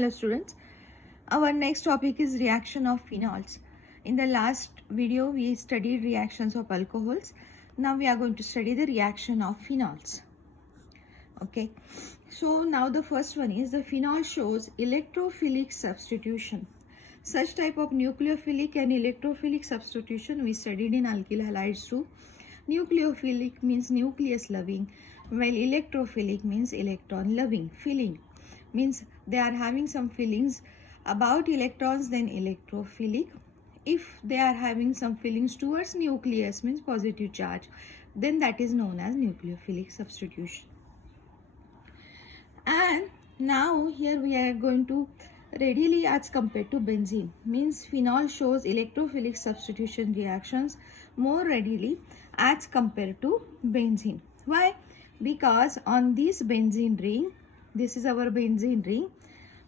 Hello students, our next topic is reaction of phenols. In the last video we studied reactions of alcohols. Now we are going to study the reaction of phenols. Okay, so now the first one is the phenol shows electrophilic substitution. Such type of nucleophilic and electrophilic substitution we studied in alkyl halides too. Nucleophilic means nucleus loving, while electrophilic means electron loving. Feeling means they are having some feelings about electrons, then electrophilic. If they are having some feelings towards nucleus means positive charge, then that is known as nucleophilic substitution. And now here we are going to readily as compared to benzene, means phenol shows electrophilic substitution reactions more readily as compared to benzene. Why? Because on this benzene ring, this is our benzene ring,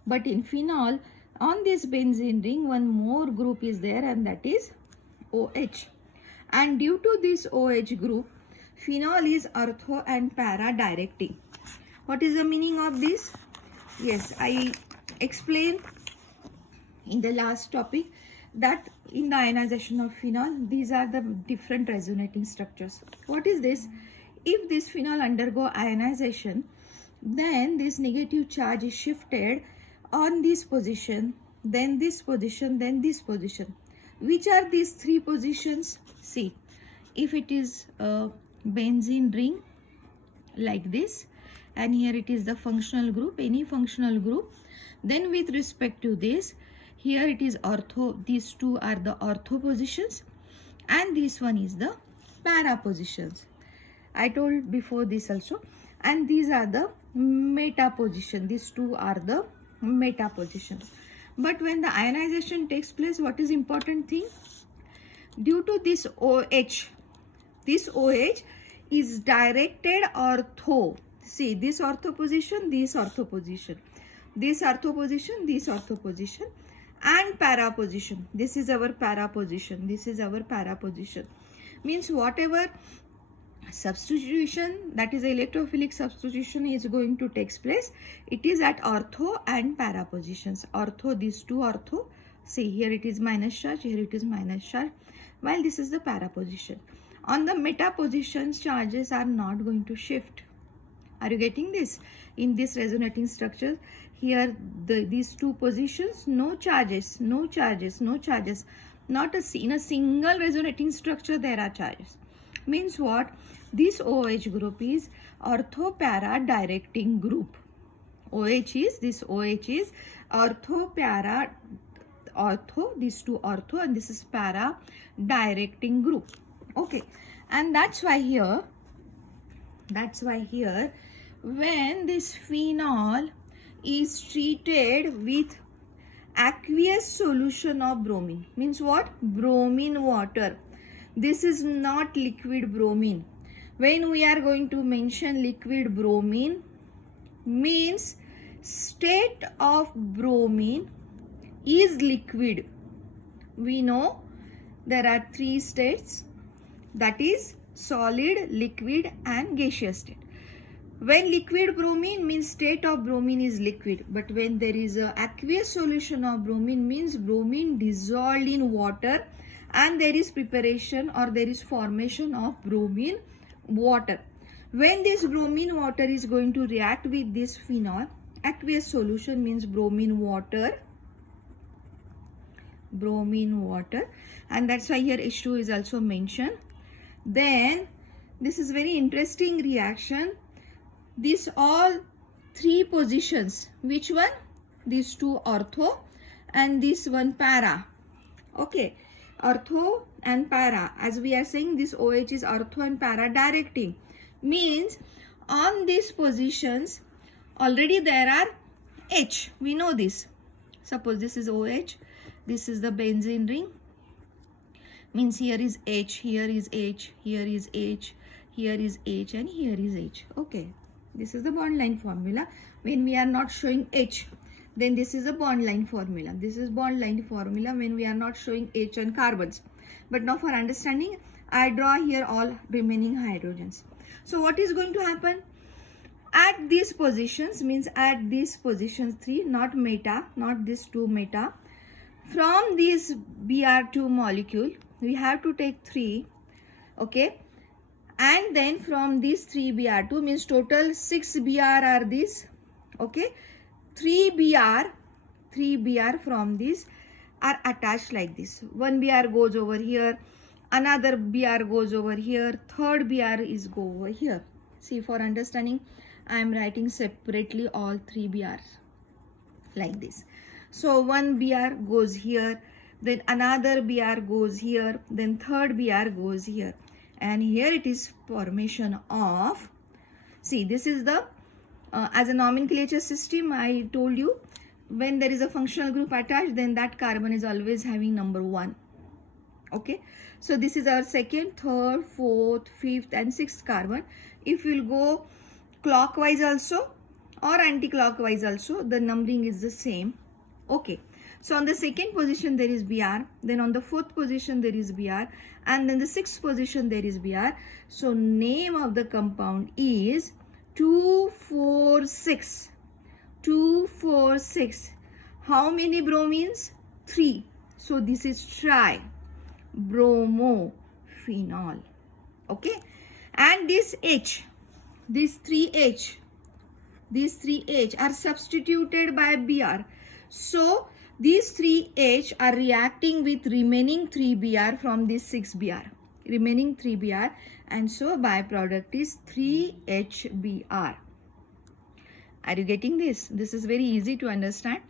but in phenol, on this benzene ring one more group is there, and that is OH. And due to this OH group, phenol is ortho and para directing. What is the meaning of this? Yes, I explained in the last topic that in the ionization of phenol, these are the different resonating structures. What is this? If this phenol undergo ionization, then this negative charge is shifted on this position, then this position, then this position. Which are these three positions? See, if it is a benzene ring like this, and here it is the functional group, any functional group, then with respect to this, here it is ortho, these two are the ortho positions, and this one is the para positions. I told before this also, and these are the meta position, these two are the meta positions. But when the ionization takes place, what is important thing? Due to this OH is directed ortho. See, this ortho position, this ortho position, this ortho position, this ortho position, and para position. This is our para position, this is our para position. Means whatever substitution, that is electrophilic substitution, is going to take place, it is at ortho and para positions. Ortho, these two ortho, see here it is minus charge, here it is minus charge, while this is the para position. On the meta positions, charges are not going to shift. Are you getting this? In this resonating structure, here these two positions, no charges, no charges, no charges. Not in a single resonating structure there are charges. Means what? This OH group is ortho-para directing group. This OH is ortho-para, ortho, these two ortho, and this is para directing group. Okay, and that's why here when this phenol is treated with aqueous solution of bromine, means what? Bromine water. This is not liquid bromine. When we are going to mention liquid bromine, means state of bromine is liquid. We know there are three states, that is solid, liquid, and gaseous state. When liquid bromine means state of bromine is liquid, but when there is a aqueous solution of bromine means bromine dissolved in water, and there is preparation or there is formation of bromine water. When this bromine water is going to react with this phenol, aqueous solution means bromine water, and that's why here H2 is also mentioned. Then this is very interesting reaction. These all three positions, which one? These two ortho and this one para. Okay, ortho and para, as we are saying, this OH is ortho and para directing, means on these positions already there are H, we know this. Suppose this is OH, this is the benzene ring, means here is H, here is H, here is H, here is H, and here is H. Okay, this is the bond line formula. When we are not showing H, then this is a bond line formula. This is bond line formula when we are not showing H and carbons. But now for understanding, I draw here all remaining hydrogens. So what is going to happen? at these positions, means at these positions 3, not meta, not this 2 meta. From this Br2 molecule, we have to take 3, okay, and then from these 3 Br2 means total 6 Br are these, okay, 3 Br from this are attached like this. One Br goes over here, another Br goes over here, third Br is go over here. See, for understanding, I am writing separately all 3 Brs like this. So one Br goes here, then another Br goes here, then third Br goes here, and here it is formation of, see, this is the as a nomenclature system, I told you, when there is a functional group attached, then that carbon is always having number 1. Okay, so this is our second, third, fourth, fifth and sixth carbon. If you'll go clockwise also or anti-clockwise also, the numbering is the same. Okay, so on the second position there is Br, then on the fourth position there is Br, and then the sixth position there is Br. So name of the compound is 2,4,6. 2,4,6. How many bromines? 3. So this is tri-bromophenol. Okay, and this H, these 3H are substituted by Br. So these 3H are reacting with remaining 3 Br from this 6 Br, remaining 3 Br, and so byproduct is 3HBr. Are you getting this? This is very easy to understand.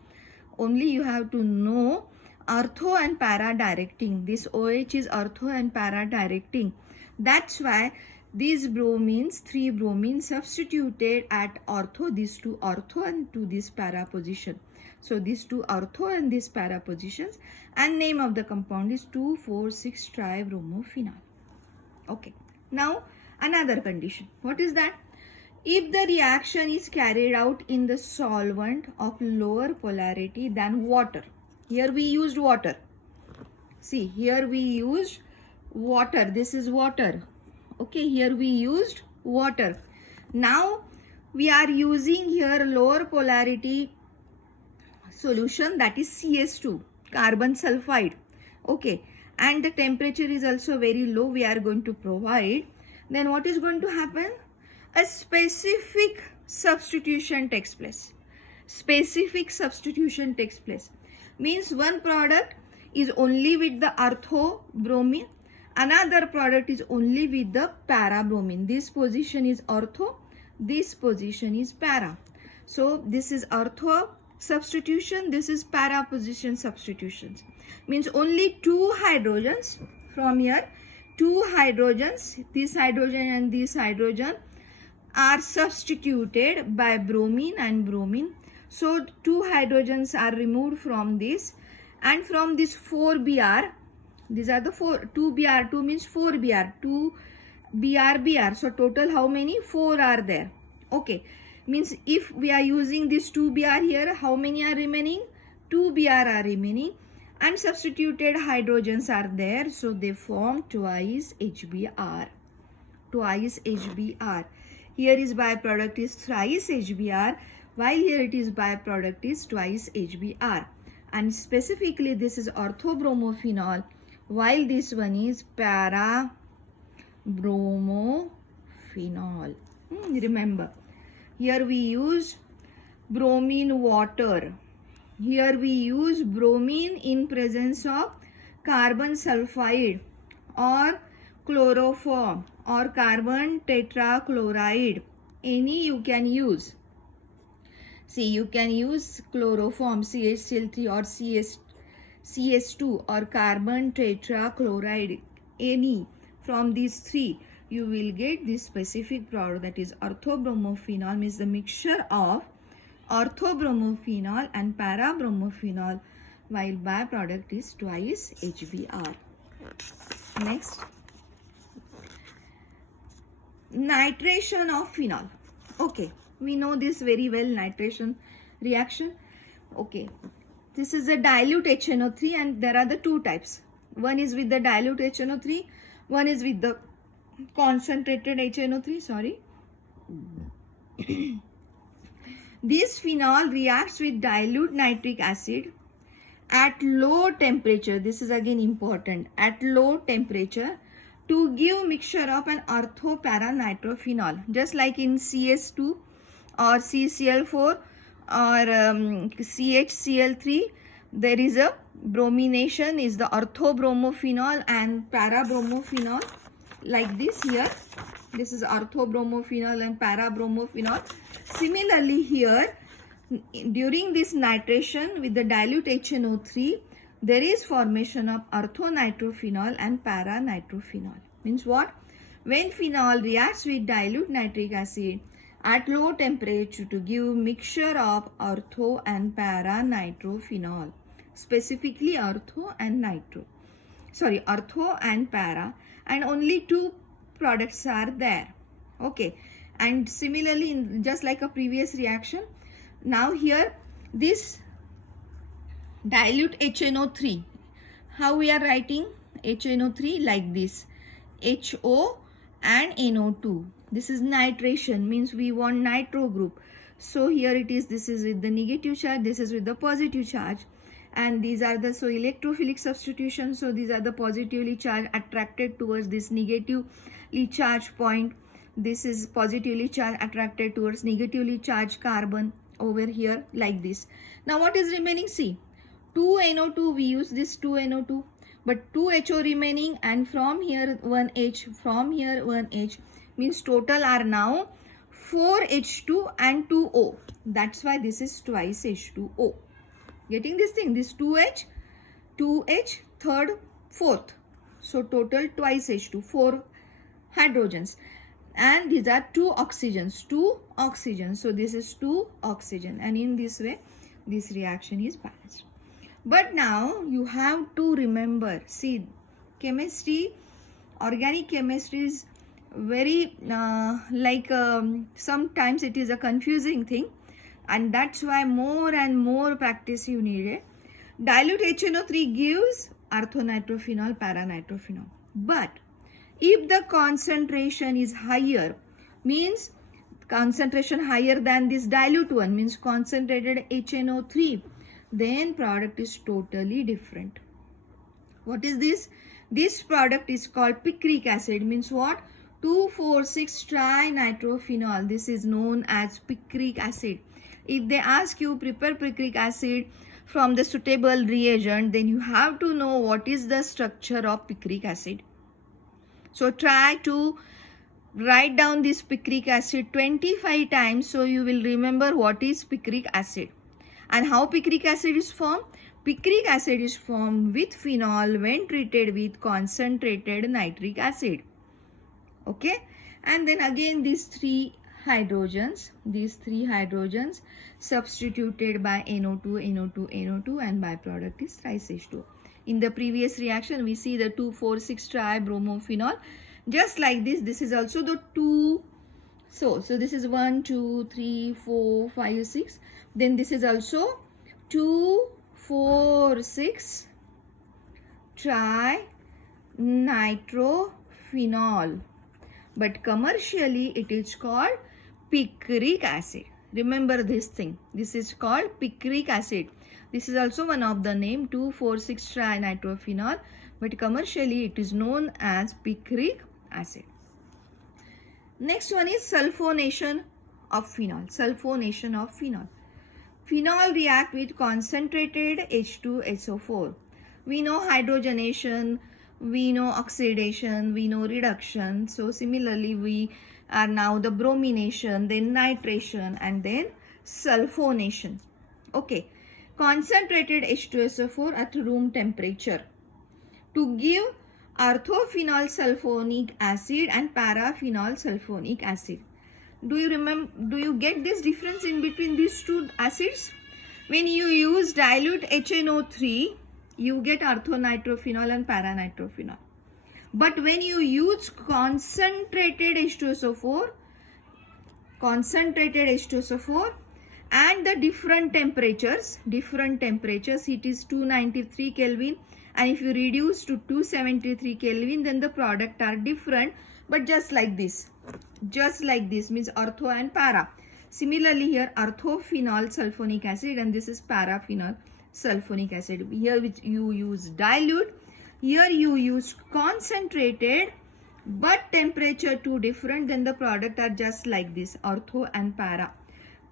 Only you have to know ortho and para directing. This OH is ortho and para directing. That's why these bromines, 3 bromines substituted at ortho, these 2 ortho and to this para position. So these 2 ortho and this para positions, and name of the compound is 2,4,6 tri-bromophenol. Okay, now another condition. What is that? If the reaction is carried out in the solvent of lower polarity than water. Here we used water. See, here we used water. This is water. Okay, here we used water. Now we are using here lower polarity solution, that is CS2, carbon sulfide. Okay, and the temperature is also very low. We are going to provide. Then what is going to happen? A specific substitution takes place. Specific substitution takes place. Means one product is only with the ortho bromine, another product is only with the para bromine. This position is ortho, this position is para. So this is ortho substitution, this is para position substitutions. Means only 2 hydrogens from here, 2 hydrogens, this hydrogen and this hydrogen are substituted by bromine and bromine. So 2 hydrogens are removed from this, and from this 4 Br, these are the 2 Br, 2 means 4 Br, 2 Br. So total how many? 4 are there. Okay, means if we are using this 2 Br here, how many are remaining? 2 Br are remaining, and substituted hydrogens are there, so they form twice HBr. Twice HBr. Here is byproduct is thrice HBr, while here it is byproduct is twice HBr. And specifically this is orthobromophenol, while this one is para-bromophenol. Remember, here we use bromine water. Here we use bromine in presence of carbon sulfide or chloroform or carbon tetrachloride. Any you can use. See, you can use chloroform CHCl3 or CS2 or carbon tetrachloride. Any from these 3 you will get this specific product, that is orthobromophenol, means the mixture of orthobromophenol and para-bromophenol, while byproduct is twice HBr. Next, nitration of phenol. Okay, we know this very well, nitration reaction. Okay, this is a dilute HNO3, and there are the 2 types. One is with the dilute HNO3, one is with the concentrated HNO3, sorry. This phenol reacts with dilute nitric acid at low temperature. This is again important. At low temperature to give mixture of an ortho-para-nitrophenol. Just like in CS2 or CCl4 or CHCl3, there is a bromination is the orthobromophenol and parabromophenol, like this here. This is orthobromophenol and parabromophenol. Similarly here, during this nitration with the dilute HNO3, there is formation of orthonitrophenol and paranitrophenol. Means what? When phenol reacts with dilute nitric acid at low temperature to give mixture of ortho and paranitrophenol. Specifically ortho and nitro. Sorry, ortho and para, and only two products are there. Okay, and similarly, just like a previous reaction, now here this dilute HNO3, how we are writing HNO3? Like this, HO and NO2. This is nitration, means we want nitro group. So here it is, this is with the negative charge, this is with the positive charge, and these are the electrophilic substitution. So these are the positively charged attracted towards this negatively charged point. This is positively charged attracted towards negatively charged carbon over here, like this. Now what is remaining? See, 2NO2, we use this 2NO2, but 2HO remaining, and from here 1H, from here 1H, means total are now 4H2 and 2O. That's why this is twice H2O. Getting this thing? This 2H, 2H, third, fourth. So total twice H2, 4 hydrogens. And these are 2 oxygens, 2 oxygens. So this is 2 oxygen, and in this way this reaction is balanced. But now you have to remember, see, chemistry, organic chemistry is very sometimes it is a confusing thing, and that's why more and more practice you need. Dilute HNO3 gives orthonitrophenol, paranitrophenol. But if the concentration is higher, means concentration higher than this dilute one, means concentrated HNO3, then product is totally different. What is this? This product is called picric acid, means what? 2,4,6-trinitrophenol. This is known as picric acid. If they ask you prepare picric acid from the suitable reagent, then you have to know what is the structure of picric acid. So try to write down this picric acid 25 times so you will remember what is picric acid. And how picric acid is formed? Picric acid is formed with phenol when treated with concentrated nitric acid. Okay, and then again these three hydrogens substituted by NO2, NO2, NO2, and byproduct is thrice H2O. In the previous reaction, we see the 2,4,6-tribromophenol. Just like this, this is also the 2. So this is 1, 2, 3, 4, 5, 6. Then this is also 2, 4, 6 trinitrophenol. But commercially, it is called picric acid. Remember this thing. This is called picric acid. This is also one of the name 2,4,6-trinitrophenol, but commercially it is known as picric acid. Next one is sulfonation of phenol. Sulfonation of phenol. Phenol react with concentrated H2SO4. We know hydrogenation, we know oxidation, we know reduction. So similarly, we are now the bromination, then nitration, and then sulfonation. Okay. Concentrated H2SO4 at room temperature to give orthophenol sulfonic acid and paraphenol sulfonic acid. Do you get this difference in between these two acids? When you use dilute HNO3, you get orthonitrophenol and paranitrophenol. But when you use concentrated H2SO4, and the different temperatures, it is 293 Kelvin, and if you reduce to 273 Kelvin, then the product are different, but just like this means ortho and para. Similarly here orthophenol sulfonic acid, and this is paraphenol sulfonic acid. Here which you use dilute, here you use concentrated, but temperature too different, then the product are just like this, ortho and para.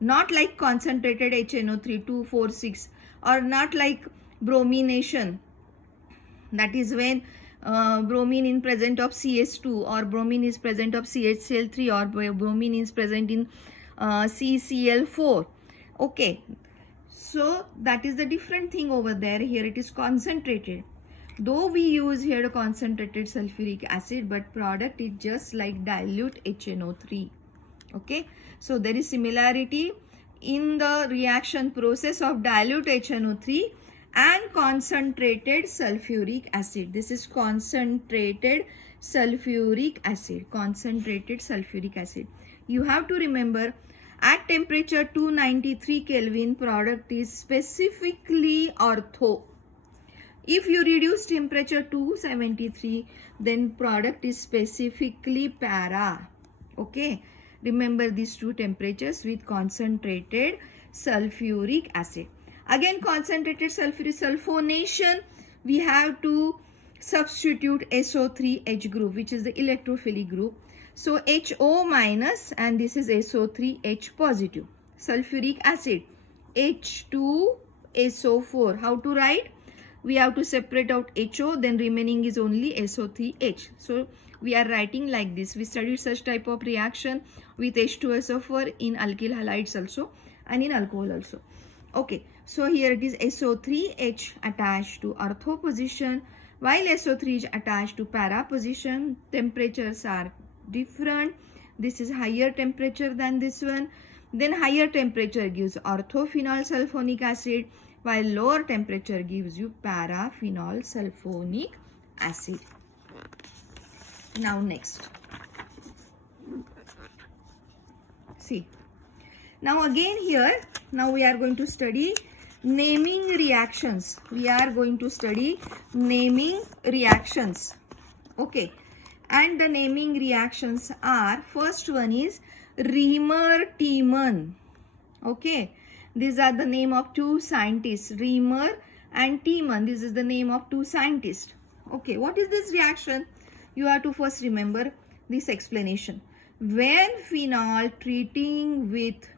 Not like concentrated HNO3 246, or not like bromination, that is when bromine in present of CS2, or bromine is present of CHCl3, or bromine is present in CCl4. Okay, so that is the different thing over there. Here it is concentrated. Though we use here a concentrated sulfuric acid, but product is just like dilute HNO3. Okay, so there is similarity in the reaction process of dilute HNO3 and concentrated sulfuric acid. This is concentrated sulfuric acid. Concentrated sulfuric acid. You have to remember, at temperature 293 Kelvin, product is specifically ortho. If you reduce temperature to 273, then product is specifically para. Okay, remember these two temperatures with concentrated sulfuric acid. Again, concentrated sulfuric sulfonation, we have to substitute SO3H group, which is the electrophilic group. So HO minus, and this is SO3H positive. Sulfuric acid, H2SO4. How to write? We have to separate out HO, then remaining is only SO3H. So we are writing like this. We studied such type of reaction with H2SO4 in alkyl halides also, and in alcohol also. Okay, so here it is SO3H attached to ortho position, while SO3 is attached to para position. Temperatures are different. This is higher temperature than this one. Then higher temperature gives orthophenol sulfonic acid, while lower temperature gives you paraphenol sulfonic acid. Now next. See. Now again here, now we are going to study naming reactions. We are going to study naming reactions. Okay. And the naming reactions are, first one is Riemer-Tiemann. Okay. These are the name of two scientists, Riemer and Tiemann. This is the name of two scientists. Okay, what is this reaction? You have to first remember this explanation. When phenol treating with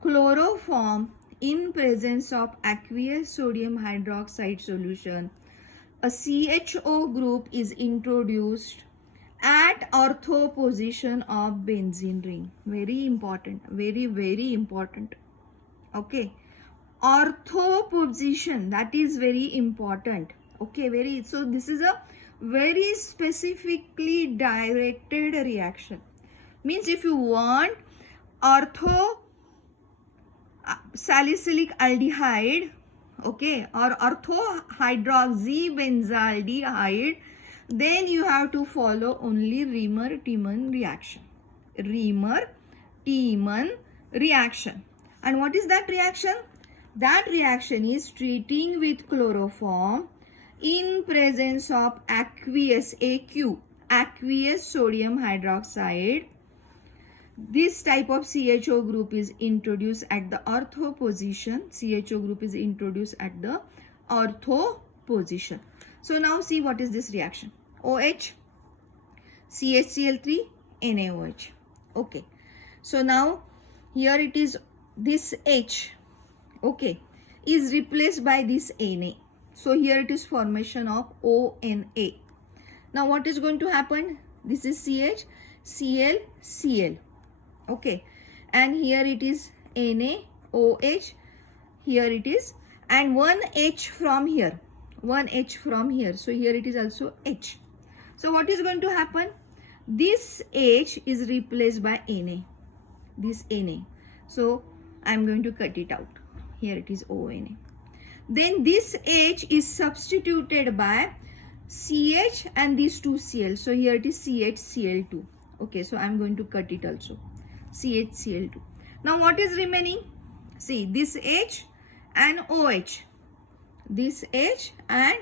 chloroform in presence of aqueous sodium hydroxide solution, a CHO group is introduced at ortho position of benzene ring. Very important, very, very important. Okay, ortho position, that is very important. Okay, so this is a very specifically directed reaction. Means if you want ortho salicylic aldehyde, okay, or ortho hydroxybenzaldehyde, then you have to follow only Riemer-Tiemann reaction. Riemer-Tiemann reaction. And what is that reaction? That reaction is treating with chloroform in presence of aqueous sodium hydroxide. This type of CHO group is introduced at the ortho position. CHO group is introduced at the ortho position. So now see what is this reaction. OH, CHCl3, NaOH. Okay. So now here it is, this H, okay, is replaced by this Na. So here it is formation of ONA. Now what is going to happen? This is CH, Cl, Cl. Okay. And here it is NaOH. Here it is. And one H from here. One H from here. So here it is also H. So what is going to happen? This H is replaced by Na. This Na. So I am going to cut it out. Here it is ONA. Then this H is substituted by CH and these two Cl. So here it is CHCl2. Okay, so I am going to cut it also. CHCl2. Now what is remaining? See, this H and OH. This H and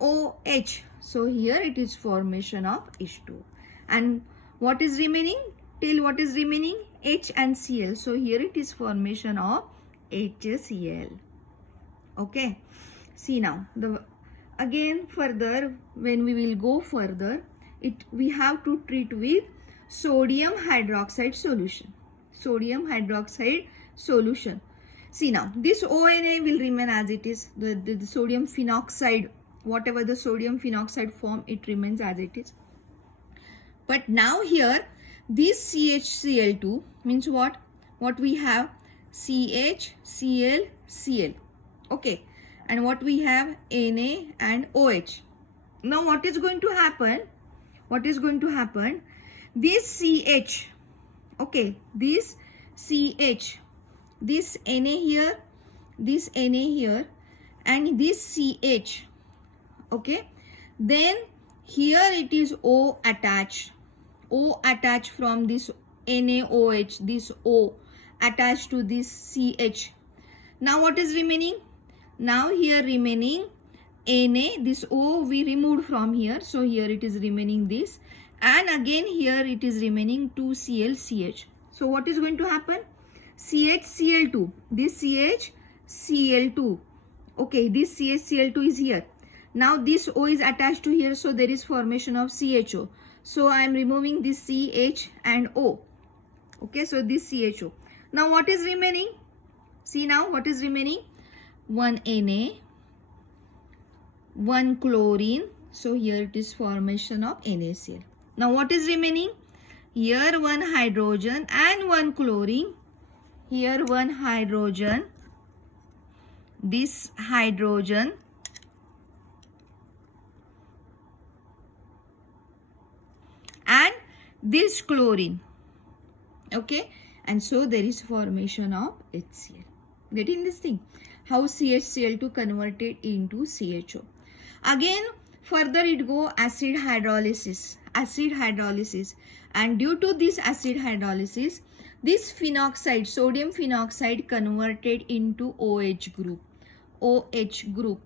OH. So here it is formation of H2. And what is remaining? Till what is remaining? H and Cl. So here it is formation of HCl. Okay. See now, again further, when we will go further, we have to treat with sodium hydroxide solution. Sodium hydroxide solution. See now, this ONA will remain as it is. The sodium phenoxide, whatever the sodium phenoxide form, it remains as it is. But now here, this CHCl2 means what? What we have? CHCl, Cl. Okay. And what we have? Na and OH. Now what is going to happen? What is going to happen? This CH, okay, this CH, this Na here, this Na here, and this CH, okay. Then here it is O attached. O attached from this NaOH, this O attached to this CH. Now what is remaining? Now here remaining Na, this O we removed from here. So here it is remaining this. And again here it is remaining 2ClCH. So what is going to happen? CHCl2. This CHCl2. Okay, this CHCl2 is here. Now this O is attached to here. So there is formation of CHO. So I am removing this CH and O. Okay, so this CHO. Now what is remaining? See now what is remaining? One Na, one chlorine. So here it is formation of NaCl. Now what is remaining? Here one hydrogen and one chlorine. Here one hydrogen. This hydrogen. And this chlorine. Okay. And so there is formation of HCl. Getting this thing? How CHCl2 converted into CHO. Again, further it go acid hydrolysis. Acid hydrolysis. And due to this acid hydrolysis, this phenoxide, sodium phenoxide converted into OH group. OH group.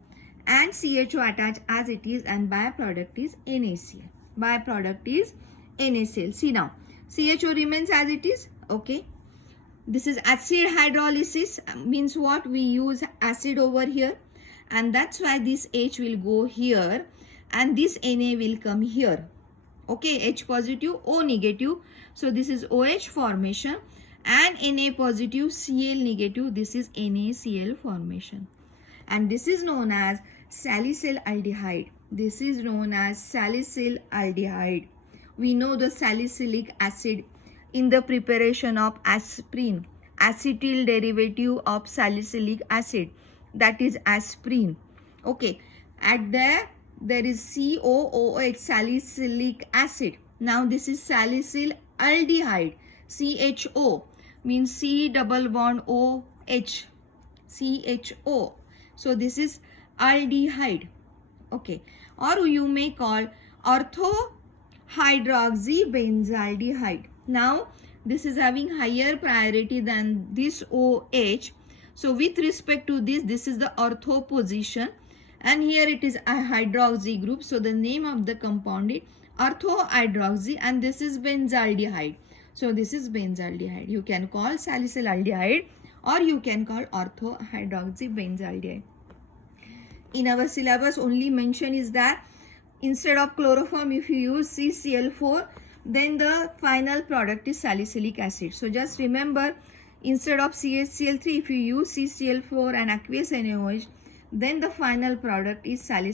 And CHO attached as it is, and byproduct is NaCl. Byproduct is NaCl. See now, CHO remains as it is. Okay. This is acid hydrolysis, means what? We use acid over here, and that's why this H will go here and this Na will come here. Okay, H positive, O negative. So this is OH formation, and Na positive, Cl negative. This is NaCl formation. And this is known as salicylaldehyde. This is known as salicylaldehyde. We know the salicylic acid in the preparation of aspirin, acetyl derivative of salicylic acid, that is aspirin. Okay, at there is COOH, salicylic acid. Now this is salicylaldehyde, CHO means C double bond OH, CHO. So this is aldehyde. Okay, or you may call orthohydroxybenzaldehyde. Now this is having higher priority than this OH. So with respect to this is the ortho position, and here it is a hydroxy group. So the name of the compound is orthohydroxy, and this is benzaldehyde. So this is benzaldehyde. You can call salicylaldehyde or you can call orthohydroxybenzaldehyde. In our syllabus only mention is that instead of chloroform, if you use CCl4, then the final product is salicylic acid. So just remember, instead of CHCl3, if you use CCl4 and aqueous NaOH, then the final product is salicylic acid.